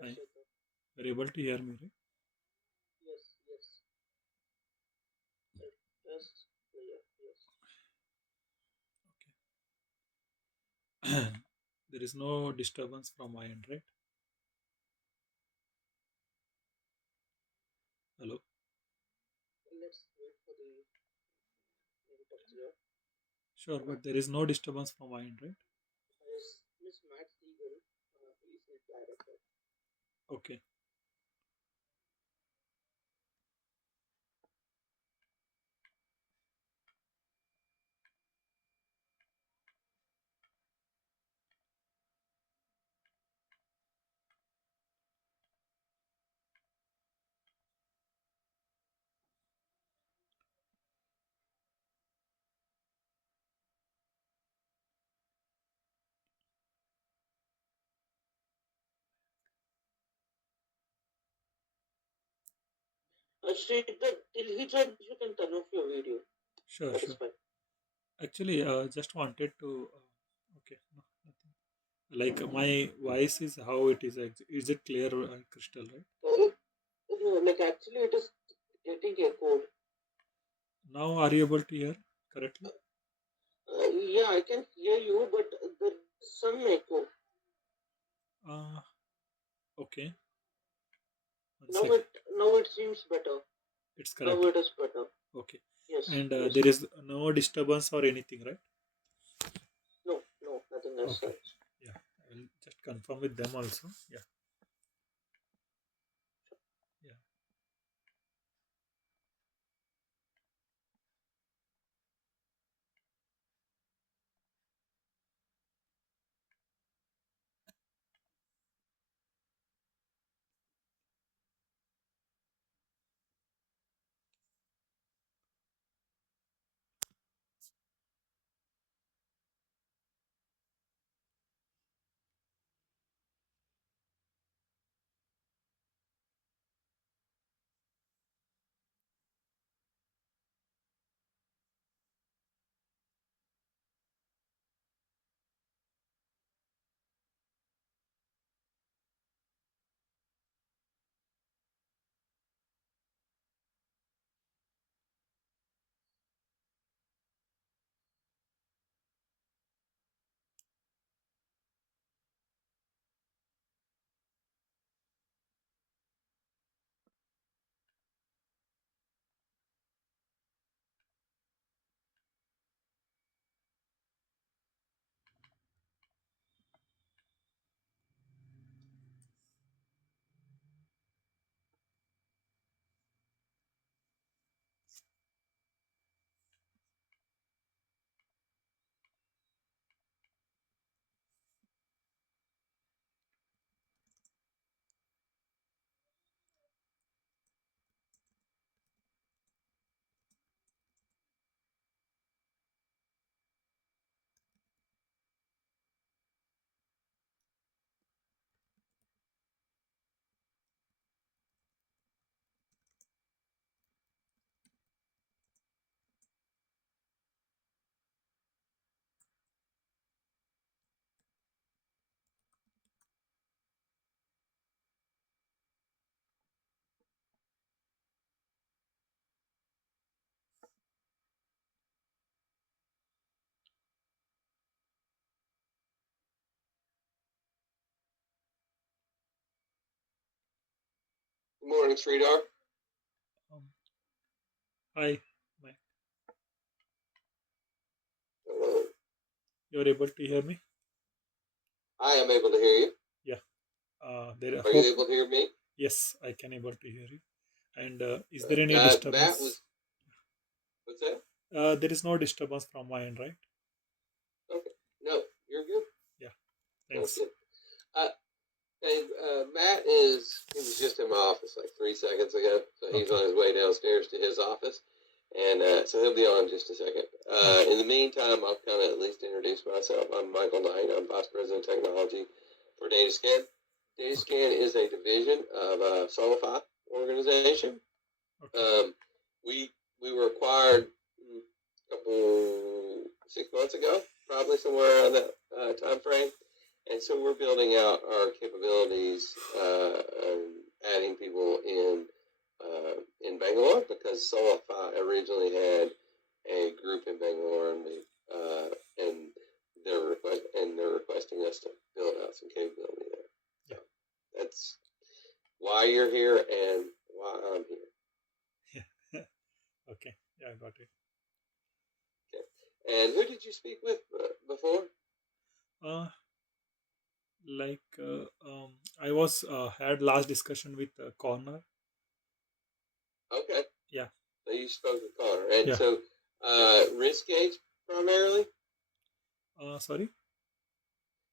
Hi. You're able to hear me, right? Yes, yes, yes, clear, yes. Okay. There is no disturbance from my end, right? Hello? Let's wait for the inputs here. Sure, but there is no disturbance from my end, right? Yes, Miss Matt Siegel, he's the director. Okay. Sridhar, till he joins, you can turn off your video. Sure, That is sure. fine. Actually, just wanted to. Okay, no, nothing. Like my voice is how it is. Is it clear, crystal, right? No, like actually it is getting echoed. Now, are you able to hear correctly? Yeah, I can hear you, but there is some echo. Uh, okay. One Now second. now it seems better. It's Now correct. it is better. Okay. Yes, And yes. there is no disturbance or anything, right? No, no, nothing as Okay. such. Yeah. I will just confirm with them also. Yeah. Yeah. Good morning, Sridhar. Um, Hi, Mike. Hello. You're able to hear me? I am able to hear you. Yeah. There. Are you Hope. able to hear me? Yes, I can able to hear you. And is there any Matt disturbance? was. What's that? There is no disturbance from my end, right? Okay. No, you're good. Yeah. Sounds Thanks. good. Uh, and Matt is. He was just in my office like 3 seconds ago, so he's Okay. on his way downstairs to his office, and so he'll be on in just a second. Okay. In the meantime, I'll kind of at least introduce myself. I'm Michael Knight. I'm Vice President of Technology for DataScan. Okay. DataScan is a division of Solifi organization. Okay. Um, we were acquired a couple 6 months ago, probably somewhere around that time frame, And so we're building out our capabilities, adding people in Bangalore because Solifi originally had a group in Bangalore, and they're requesting us to build out some capability there. So that's why you're here and why I'm here. Yeah. Okay. Yeah, I got it. Okay. And who did you speak with before? Uh, I was had last discussion with Corner. Okay. Yeah. So you spoke with Connor, and Yeah. so risk gauge primarily. Sorry.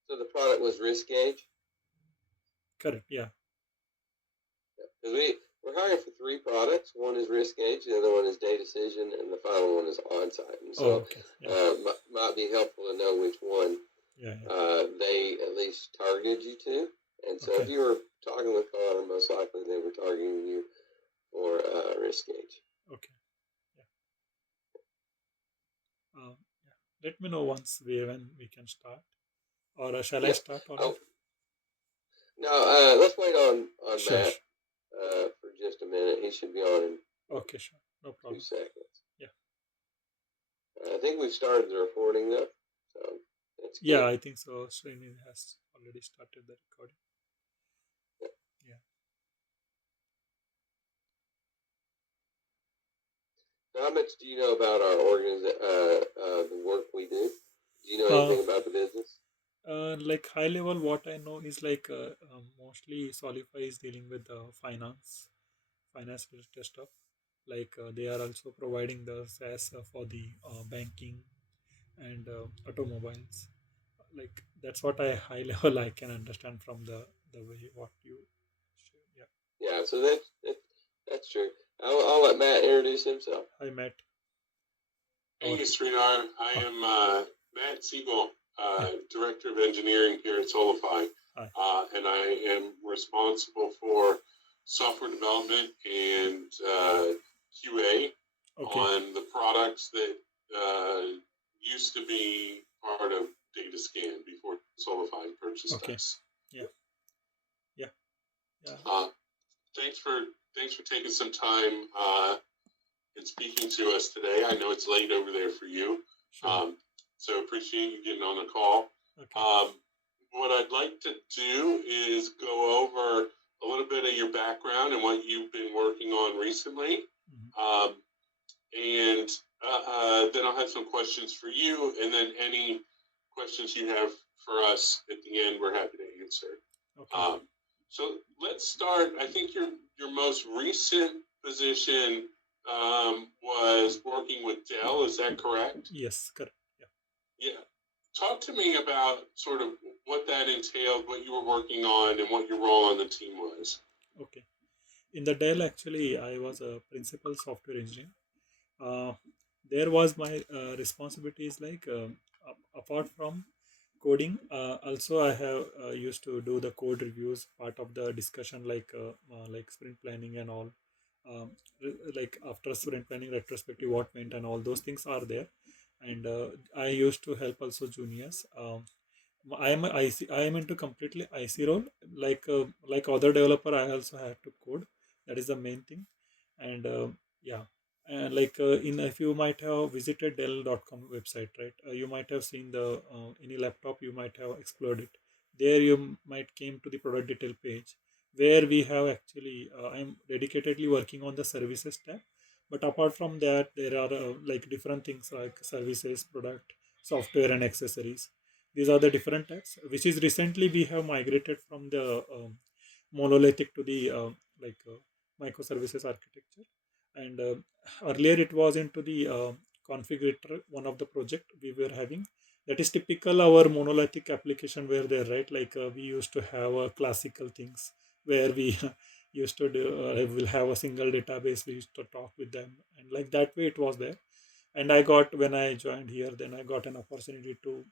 So the product was risk gauge. Correct. Yeah. Because we're hiring for three products. One is risk gauge, the other one is data decision, and the final one is on-site. And Oh, so okay. Yeah. might be helpful to know which one Yeah. Yeah. they at least targeted you to. And so if Okay. you were talking with Connor, most likely they were targeting you for risk gauge. Okay. Yeah. Yeah. Let me know once when we can start, or shall I Yeah. start Oh, already? no, let's wait on Sure. Matt for just a minute. He should be on in Okay. Sure. No problem. 2 seconds. Yeah. I think we've started the recording though, so that's Yeah, good. I think so. Srini has already started the recording. Yeah. So how much do you know about our the work we do? Do you know Uh, anything about the business? like high level, what I know is like mostly Solify is dealing with finance related stuff. Like they are also providing the SaaS for the banking and automobiles. Like that's what I high level I can understand from the way what you. Yeah. Yeah, so that's true. I'll let Matt introduce himself. Hi Matt. Hey, Or Sridhar. I uh, am Matt Siegel, yeah. Director of Engineering here at Solify, Hi. and I am responsible for software development and QA Okay. on the products that used to be part of DataScan before Solify purchased Okay. us. Yeah. Yeah. Yeah. Uh, thanks for taking some time and speaking to us today. I know it's late over there for you, Sure. so appreciate you getting on the call. Okay. What I'd like to do is go over a little bit of your background and what you've been working on recently, Mhm. and then I'll have some questions for you, and then any questions you have for us at the end, we're happy to answer. Okay. So let's start. I think your most recent position was working with Dell. Is that correct? Yes. Correct. Yeah. Yeah. Talk to me about sort of what that entailed, what you were working on, and what your role on the team was. Okay. In the Dell, actually, I was a principal software engineer. Uh, there was my responsibilities like apart from coding, also I have used to do the code reviews, part of the discussion like sprint planning and all. Like after sprint planning retrospective, what went and all those things are there, and I used to help also juniors. I am a IC. I am into completely IC role. Like other developer, I also have to code. That is the main thing, and yeah, and like in if you might have visited Dell.com website, right? You might have seen the any laptop. You might have explored it. There you might came to the product detail page where we have actually. I'm dedicatedly working on the services tab. But apart from that, there are like different things like services, product, software, and accessories. These are the different types, which is recently we have migrated from the monolithic to the microservices architecture. And earlier it was into the configurator, one of the project we were having. That is typical our monolithic application where they're right. Like we used to have classical things where we used to do, will have a single database. We used to talk with them, and like that way it was there. And I got when I joined here, then I got an opportunity to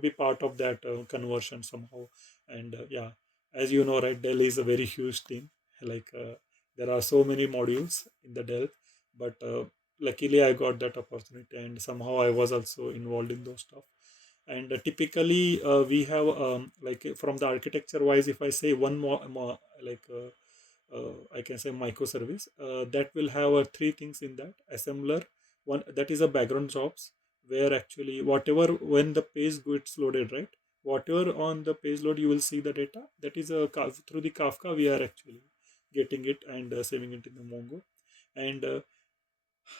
be part of that conversion somehow. And yeah, as you know, right, Dell is a very huge team. Like there are so many modules in the Dell, but luckily I got that opportunity, and somehow I was also involved in those stuff. And typically we have like from the architecture wise, if I say one more like I can say microservice that will have three things in that assembler. One that is a background jobs, where actually whatever when the page gets loaded, right, whatever on the page load you will see the data, that is a through the Kafka we are actually getting it and saving it in the Mongo. And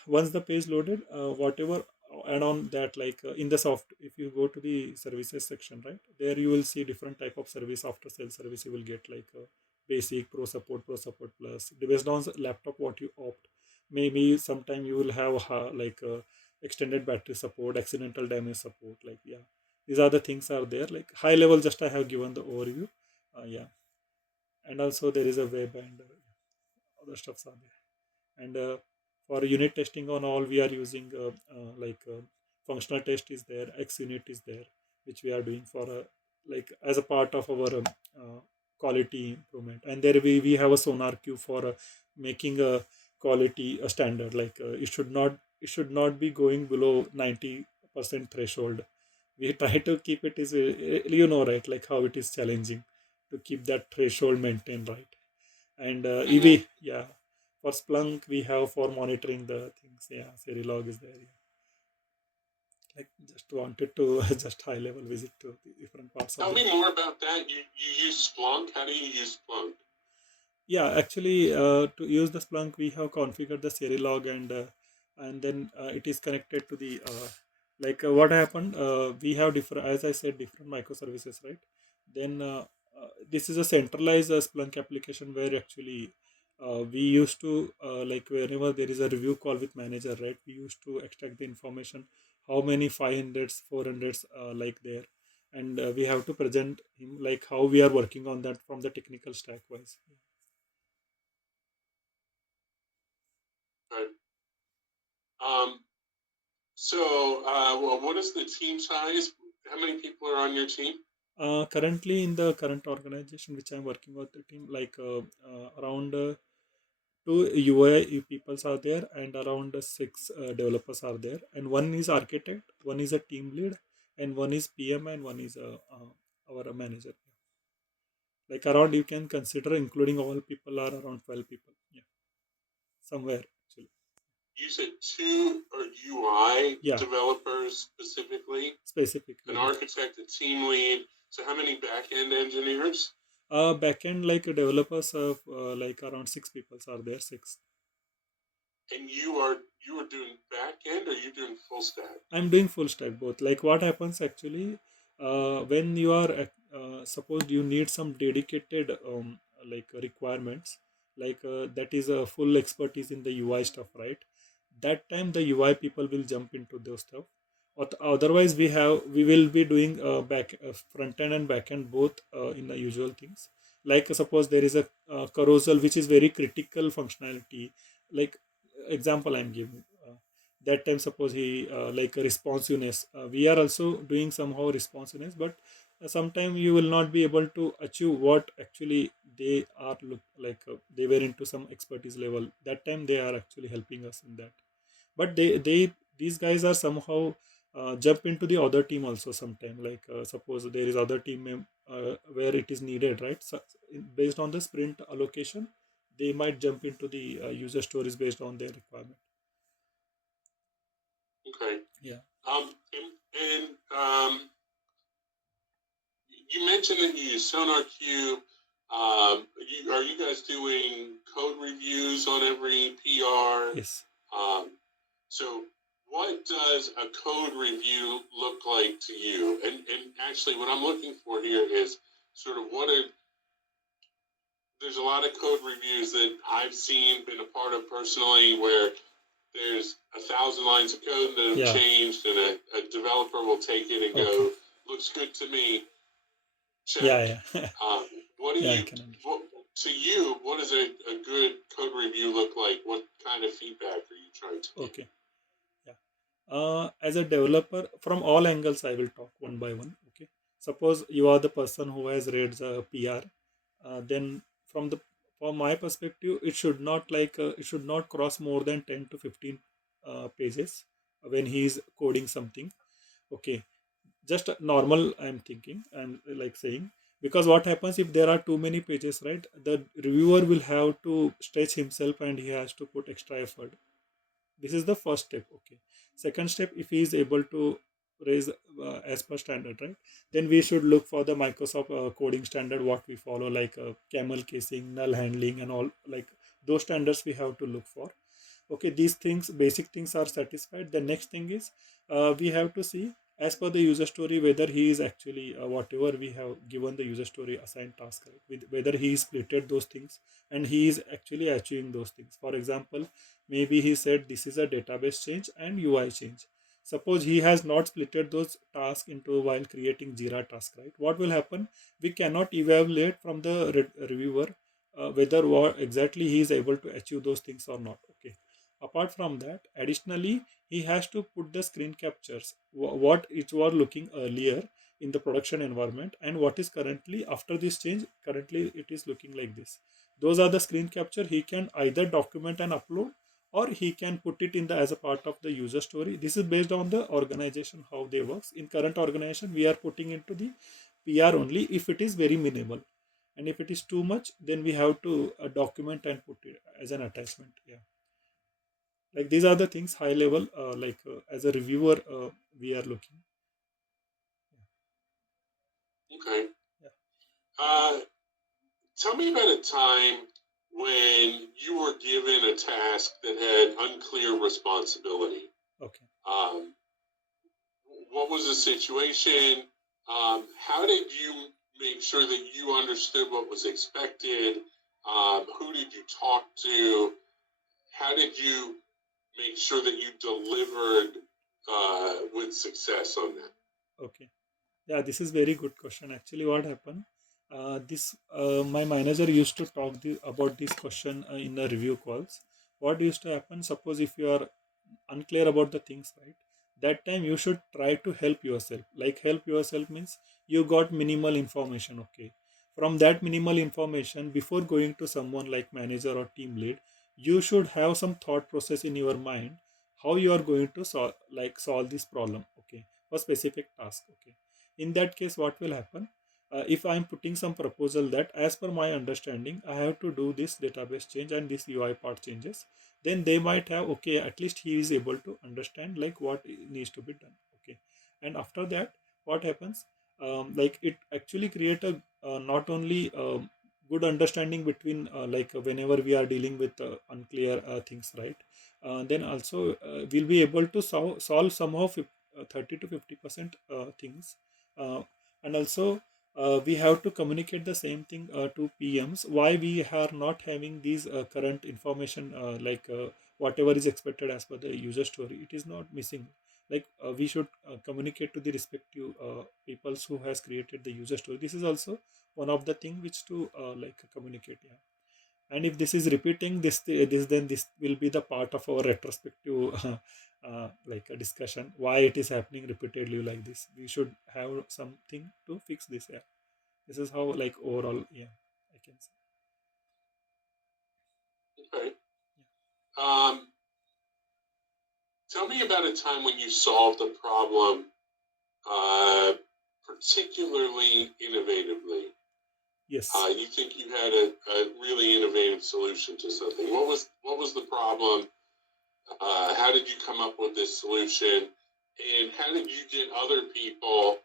once the page loaded, whatever add on that, like in the soft, if you go to the services section, right, there you will see different type of service. After sales service you will get like basic, pro support plus, based on laptop what you opt. Maybe sometime you will have like extended battery support, accidental damage support, like yeah, these are the things are there, like high level, just I have given the overview. Yeah. And also there is a web and other stuffs are there. And for unit testing on all we are using like functional test is there, X unit is there, which we are doing for like as a part of our quality improvement. And there we have a sonar queue for making a quality a standard, like it should not be going below 90% threshold. We try to keep it is right, like how it is challenging to keep that threshold maintained, right. And Mm-hmm. yeah, for Splunk we have for monitoring the things. Yeah, Serilog is there. Yeah. Like just wanted to just high level visit to the different parts of Tell the. me more about that. You use Splunk. How do you use Splunk? Yeah, actually, to use the Splunk, we have configured the Serilog, and then it is connected to the like what happened. We have different, as I said, different microservices, right? Then this is a centralized Splunk application where actually we used to like whenever there is a review call with manager, right? We used to extract the information, how many 500s, 400s like there, and we have to present him like how we are working on that from the technical stack wise. Right. Um, well, what is the team size? How many people are on your team? Currently, in the current organization which I'm working with the team, like around two UI people are there, and around six developers are there, and one is architect, one is a team lead, and one is PM, and one is our manager. Like around, you can consider including all people are around 12 people. Yeah, somewhere actually. You said two are UI Yeah, developers specifically, an specifically. Yeah. architect, a team lead. So how many back end engineers? Backend like developers of like around six people are there. Six. And you are doing back end, or you doing full stack? I'm doing full stack both. Like what happens actually when you are suppose you need some dedicated like requirements, like that is a full expertise in the UI stuff, right? That time the UI people will jump into those stuff. Otherwise, we will be doing back front end and back end both in the usual things. Like suppose there is a carousel which is very critical functionality. Like example I'm giving. That time suppose he like responsiveness, we are also doing somehow responsiveness, but sometimes you will not be able to achieve what actually they are look like they were into some expertise level. That time they are actually helping us in that. But they these guys are somehow jump into the other team also sometime, like suppose there is other team where it is needed, right. So based on the sprint allocation, they might jump into the user stories based on their requirement. Okay. Yeah. And you mentioned that you use SonarQube. Are you guys doing code reviews on every PR? Yes. Um, so, what does a code review look like to you? And actually, what I'm looking for here is sort of there's a lot of code reviews that I've seen, been a part of personally, where there's 1,000 lines of code that have Yeah. changed, and a developer will take it and Okay. go, looks good to me, check. Yeah, yeah. What do Yeah, I you, can understand. to you, what does a good code review look like? What kind of feedback are you trying to get? Okay. Yeah. As a developer, from all angles, I will talk one by one. Okay. Suppose you are the person who has read the PR, then from my perspective, it should not it should not cross more than 10 to 15 pages when he is coding something. Okay. just normal, I'm thinking, I'm like saying, because what happens if there are too many pages, right? The reviewer will have to stretch himself and he has to put extra effort. This is the first step. Okay, second step, if he is able to raise as per standard, right, then we should look for the Microsoft coding standard, what we follow, like camel casing, null handling, and all, like those standards we have to look for. Okay, these things, basic things are satisfied. The next thing is, we have to see as per the user story whether he is actually whatever we have given the user story assigned task, right, with whether he is splitted those things and he is actually achieving those things. For example, maybe he said this is a database change and UI change. Suppose he has not splitted those tasks into while creating Jira task, right? What will happen? We cannot evaluate from the reviewer whether what exactly he is able to achieve those things or not. Okay, apart from that, additionally, he has to put the screen captures, what it was looking earlier in the production environment and what is currently after this change, currently it is looking like this. Those are the screen capture he can either document and upload, or he can put it in the as a part of the user story. This is based on the organization how they works. In current organization we are putting into the PR only if it is very minimal, and if it is too much then we have to document and put it as an attachment. Yeah, like these are the things high level, as a reviewer we are looking. Okay. Yeah. Uh, Tell me about a time when you were given a task that had unclear responsibility. Okay. Um, what was the situation? How did you make sure that you understood what was expected? Who did you talk to? How did you make sure that you delivered with success on that? Okay. Yeah, this is very good question. Actually, what happened? This My manager used to talk about this question in the review calls. What used to happen? Suppose if you are unclear about the things, right, that time you should try to help yourself. Like help yourself means you got minimal information. Okay, from that minimal information, before going to someone like manager or team lead, you should have some thought process in your mind how you are going to solve this problem. Okay, for specific task. Okay, in that case what will happen, if I am putting some proposal that as per my understanding I have to do this database change and this UI part changes, then they might have, okay, at least he is able to understand like what needs to be done. Okay, and after that what happens, like it actually create a not only good understanding between whenever we are dealing with unclear things, right, then also we'll be able to solve somehow 30 to 50% things, uh, and also we have to communicate the same thing to PMs why we are not having these current information, whatever is expected as per the user story, it is not missing. Like we should communicate to the respective peoples who has created the user story. This is also one of the thing which to communicate. Yeah, and if this is repeating this, then this will be the part of our retrospective like a discussion why it is happening repeatedly like this. We should have something to fix this. Yeah, this is how like overall, yeah, I can say. Okay. Um, Tell me about a time when you solved a problem particularly innovatively. Yes. You think you had a really innovative solution to something. What was the problem? How did you come up with this solution? And how did you get other people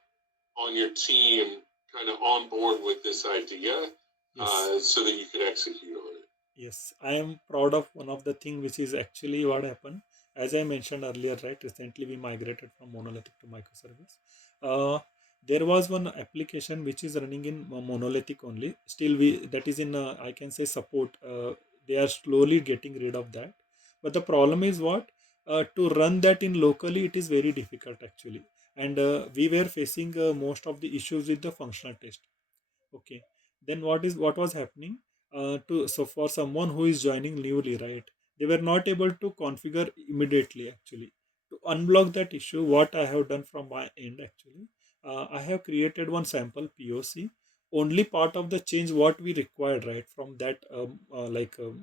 on your team kind of on board with this idea Yes. so that you could execute on it? Yes, I am proud of one of the thing which is actually what happened. As I mentioned earlier, right? Recently, we migrated from monolithic to microservice. Uh, there was one application which is running in monolithic only. Still, we that is in I can say support. They are slowly getting rid of that. But the problem is what, to run that in locally, it is very difficult actually. And we were facing most of the issues with the functional test. Okay, then what was happening, to so for someone who is joining newly, right, they were not able to configure immediately actually. To unblock that issue, what I have done from my end actually, I have created one sample POC, only part of the change what we required, right, from that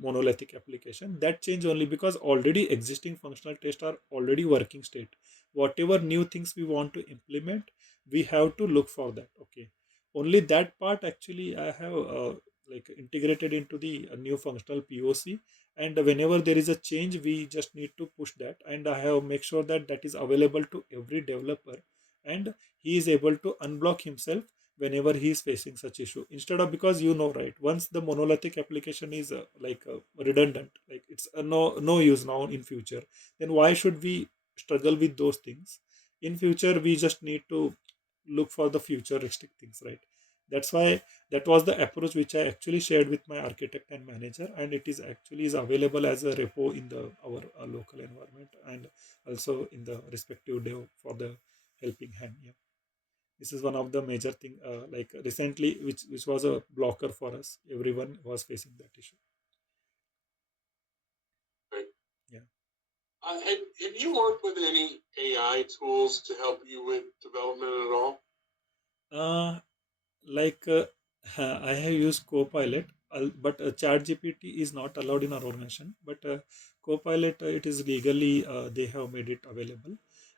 monolithic application, that change only, because already existing functional tests are already working state. Whatever new things we want to implement, we have to look for that. Okay, only that part actually I have like integrated into the new functional POC, and whenever there is a change we just need to push that, and I have make sure that that is available to every developer, and he is able to unblock himself whenever he is facing such issue, instead of, because you know, right, once the monolithic application is redundant, like it's no use now in future, then why should we struggle with those things in future? We just need to look for the futuristic things, right? That's why that was the approach which I actually shared with my architect and manager, and it is actually is available as a repo in the our local environment, and also in the respective dev for the helping hand. Yeah, this is one of the major thing like recently which was a blocker for us. Everyone was facing that issue. Right. Yeah. Have you worked with any AI tools to help you with development at all? uh, like I have used Copilot, but ChatGPT is not allowed in our organization. But Copilot, it is legally they have made it available,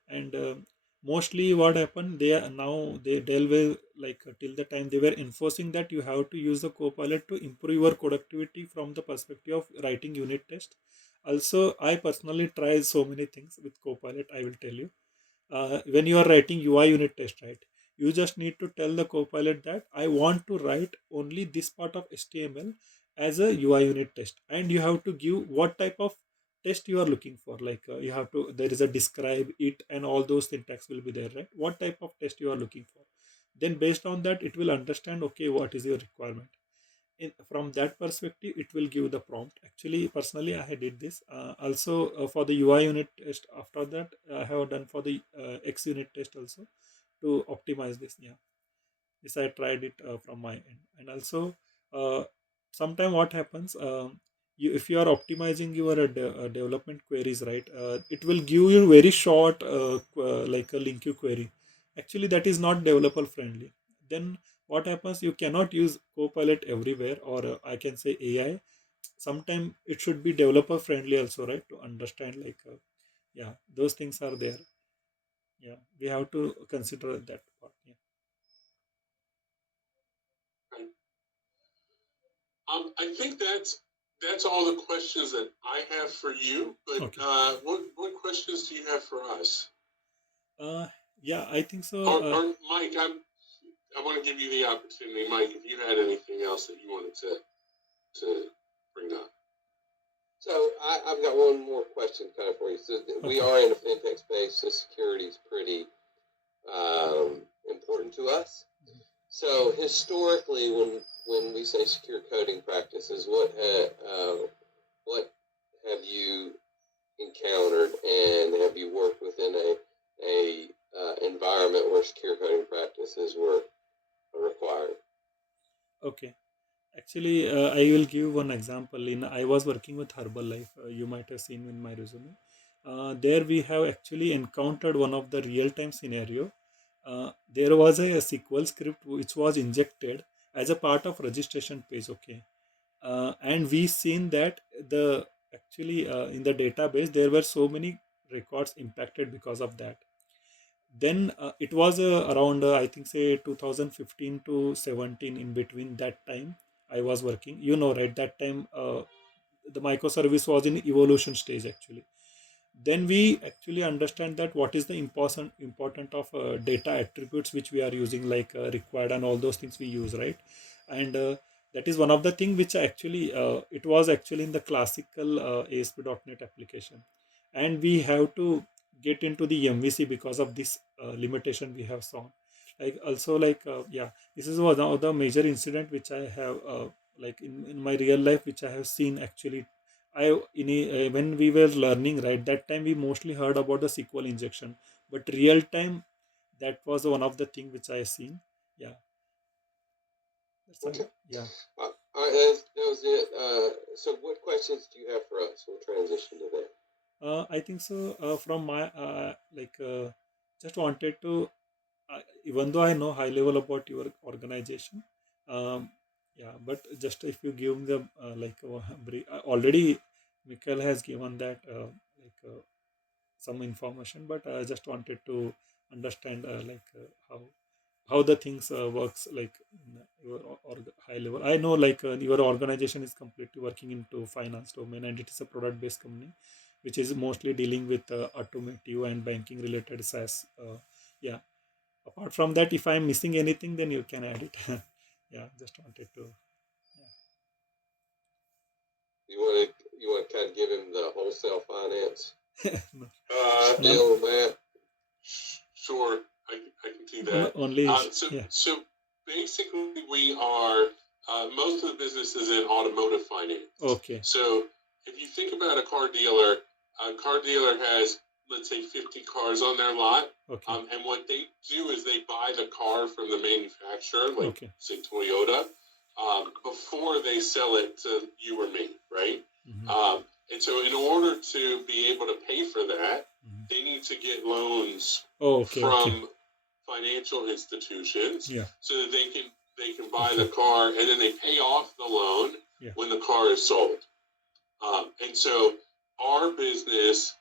and mostly what happened, they are now they deal with like till the time they were enforcing that you have to use the Copilot to improve your productivity from the perspective of writing unit test. Also, I personally try so many things with Copilot. I will tell you, when you are writing UI unit test, right? You just need to tell the copilot that I want to write only this part of HTML as a UI unit test, and you have to give what type of test you are looking for. Like you have to, there is a describe it, and all those syntax will be there, right? What type of test you are looking for. Then based on that, it will understand, okay, what is your requirement. From that perspective, it will give the prompt. Actually, personally, I did this also for the UI unit test. After that, I have done for the X unit test also to optimize this. Yeah, this I tried it from my end. And also uh, sometime what happens, if you are optimizing your development queries, right, it will give you very short like a link query. Actually, that is not developer friendly. Then what happens, you cannot use Copilot everywhere, or I can say AI. Sometime it should be developer friendly also, right, to understand like yeah, those things are there. Yeah, we have to consider that part. Yeah. Right. I think that's all the questions that I have for you. But Okay. what questions do you have for us? Uh, yeah, I think so. Or Mike, I want to give you the opportunity, Mike, if you had anything else that you wanted to bring up. So I've got one more question kind of for you. So we Okay. are in a fintech space, so security is pretty important to us. So historically, when we say secure coding practices, what have you encountered, and have you worked within a environment where secure coding practices were required? Okay. Actually, I will give one example. In I was working with Herbalife. You might have seen in my resume. There we have actually encountered one of the real-time scenario. There was a SQL script which was injected as a part of registration page. Okay, and we seen that the actually in the database there were so many records impacted because of that. Then it was around I think say 2015 to 17, in between that time I was working, you know, right, that time the microservice was in evolution stage actually. Then we actually understand that what is the important of data attributes which we are using, like required and all those things we use, right? And that is one of the thing which actually it was actually in the classical ASP.NET application, and we have to get into the MVC because of this limitation we have saw. Like also like yeah, this is one of the major incident which I have like in my real life which I have seen actually. When we were learning, right, that time we mostly heard about the SQL injection, but real time that was one of the thing which I seen. Yeah, that's all. Okay. Yeah. All right, that was it. So what questions do you have for us? We'll transition to that. I think so. From my just wanted to, even though I know high level about your organization, um, yeah, but just if you give the already, Mikhail has given that some information, but I just wanted to understand how. how the things works, like in your high level. I know like your organization is completely working into finance domain, and it is a product based company which is mostly dealing with automotive and banking related SaaS. Yeah. Apart from that, if I'm missing anything, then you can add it. Yeah, just wanted to. You want to kind of give him the wholesale finance Yeah. No, Uh, no, deal, Matt? sure, I can do no, that. only yeah. So basically, we are most of the business is in automotive finance. Okay. So if you think about a car dealer has, let's say, 50 cars on their lot. Okay. And what they do is they buy the car from the manufacturer, like Okay. say Toyota, before they sell it to you or me, right? Mhm. And so in order to be able to pay for that, Mhm. they need to get loans Oh, okay. Okay. from financial institutions Yeah. so that they can buy Okay. the car, and then they pay off the loan Yeah. when the car is sold. And so our business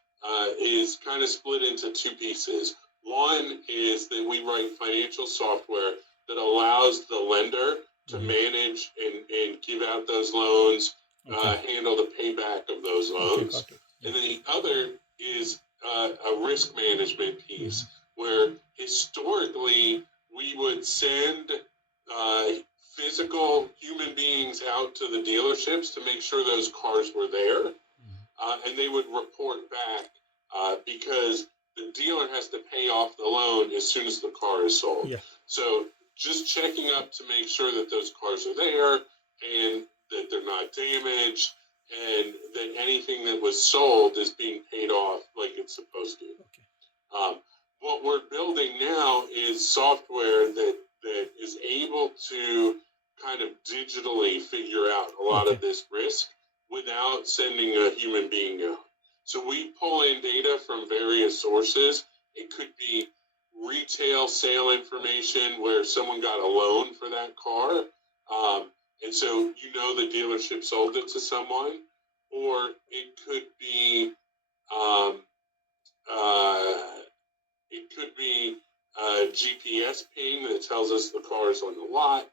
is kind of split into two pieces. One is that we write financial software that allows the lender to Mhm. manage and give out those loans, Okay. handle the payback of those Okay. loans. Got it. Yeah. And then the other is a risk management piece Mhm. where historically we would send uh, physical human beings out to the dealerships to make sure those cars were there, and they would report back because the dealer has to pay off the loan as soon as the car is sold. Yeah. So just checking up to make sure that those cars are there and that they're not damaged and that anything that was sold is being paid off like it's supposed to. Okay. What we're building now is software that is able to kind of digitally figure out a lot Okay. of this risk without sending a human being out. So we pull in data from various sources. It could be retail sale information where someone got a loan for that car. And so you know the dealership sold it to someone, or it could be um, uh, it could be a GPS ping that tells us the car is on the lot.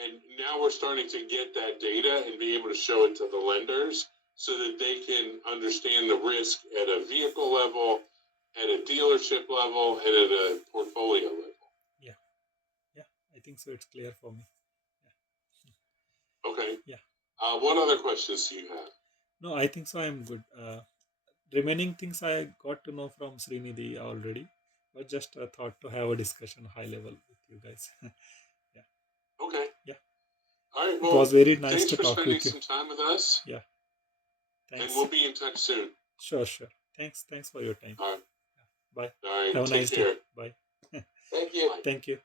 And now we're starting to get that data and be able to show it to the lenders so that they can understand the risk at a vehicle level, at a dealership level, and at a portfolio level. Yeah. Yeah. I think so. It's clear for me. Okay. Yeah. What other questions do you have? No, I think so. I'm good. Remaining things I got to know from Srinidhi already, but just thought to have a discussion high level with you guys. Yeah. Okay. Yeah. All right. It Well, was very nice thanks to for talk spending with you. some time with us. Yeah. And Thanks. we'll be in touch soon. Sure. Sure. Thanks. Thanks for your time. All right. Bye. All right. Have a Take nice care. day. Bye. Thank you. Bye. Thank you.